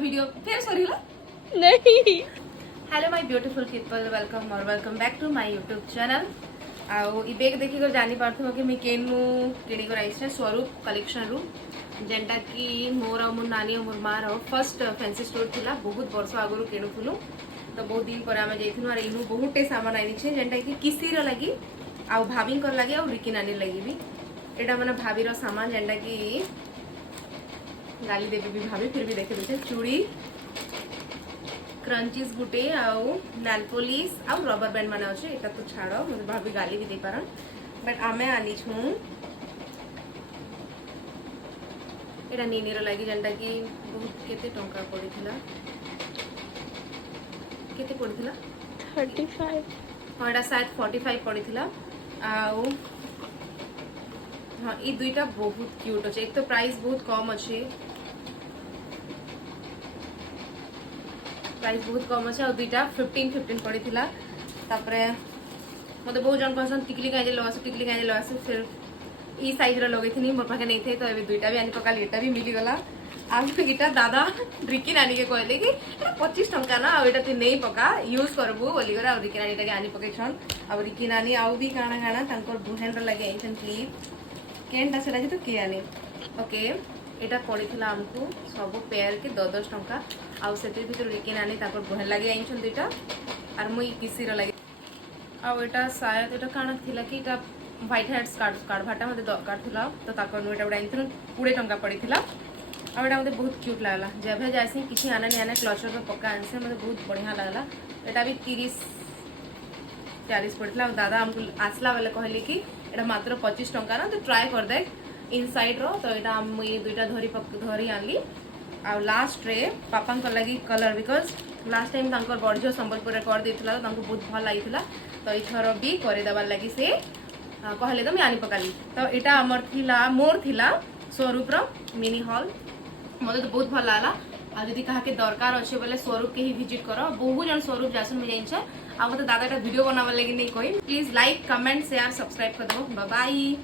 Video फिर सरीला नहीं। Hello my beautiful people welcome back to my YouTube channel. आउ ई बैग देखिक जानी पार्थो कि मैं केनु किणी कर आइछे स्वरूप कलेक्शन रु जेंटा कि मोर और मोर नानी और मोर मार फर्स्ट फैंसी स्टोर थिला बहुत वर्ष आगु किणुथुलु तो बहुत दिन पर आमे जाइथिनु और इनु बहुत टे सामान आइछे जेंटा कि किसीर लगी आउ भाभी कर लगी आउ रिकी नानी लगी भी एटा माने भाभी रो सामान जेंटा कि गाली देवी भी भाभी फिर भी देखे दे चूड़ी क्रंचीज गुटे आउ नेल पॉलिश आउ रबर बैंड माने अछि एटा तो छाड़ो मते भाभी गाली भी दे पारन बट आमे आनी छु एटा नीनी रो लागि जेंटा कि बहुत केते टंका पड़िथिला केते पड़िथिला 35। हां एटा शायद 45 पड़िथिला आउ हाँ ये दुईटा बहुत क्यूट अच्छे एक तो प्राइस बहुत कम अच्छे प्राइस बहुत कम अच्छे और दुईटा 15 पड़ी थिला तापरे मते बहुत जन पसंद टिकली काजे लगासे फिर ई साइज रो लगै थनी मोर पाके नहीं थे तो अभी दुईटा भी आनी पका एटा भी मिली गला आ गीता दादा रिकी नानी के कहले कि एटा 25 टंका ना आ एटा तू नहीं पका यूज करबू बोली गरा और रिकी नानी के आनी पके छन अब रिकी नानी आउ भी काना काना तांकर बुहेन रो लगे आइछन क्लिप केनटा सेटा तो किया नहीं ओके एटा पड़ीला आमको सब पेयर के 10 टंका आउ से भीतर रिकी नानी ताकर बहन लगे आइछन दुईटा और मुई किसीर लगे आउ एटा शायद एटा काना थिला कि एटा व्हाइट हेड्स कार्ड भाटा मते दरकार थिला तो ताकर नु एटा उडा आइथन 20 टंका पड़ीला आ एटा मते बहुत क्यूट लागला जब है जाइसी किछि आना नहीं आना क्लचर पे पक्का आनसे मते बहुत बढ़िया लागला एटा भी 30-40 पड़ीला और दादा हमको आसला वाले कहले कि एटा मात्र 25 टंका ना तो ट्राई कर दे इनसाइड रो तो एटा मुई दुईटा धरी आनली आ लास्ट रे पापा को लगी कलर बिकॉज लास्ट टाइम तांकर बड़झियो संबलपुर रे कर देथिला तो तांको बहुत भल लागिथिला तो इथर भी करे देबार लगी से कहले तो मैं आनी पकाली तो एटा हमर थिला मोर थिला स्वरूप रो मिनी हॉल मते तो बहुत भल लागला आ जदि कहा के दरकार अच्छे बोले स्वरूप के ही विजिट करो बहुत जन स्वरूप जासन में जाइछे आ मते दादा वीडियो बनावा लगी नहीं कोई please like comment share subscribe कर दो बाय बाय।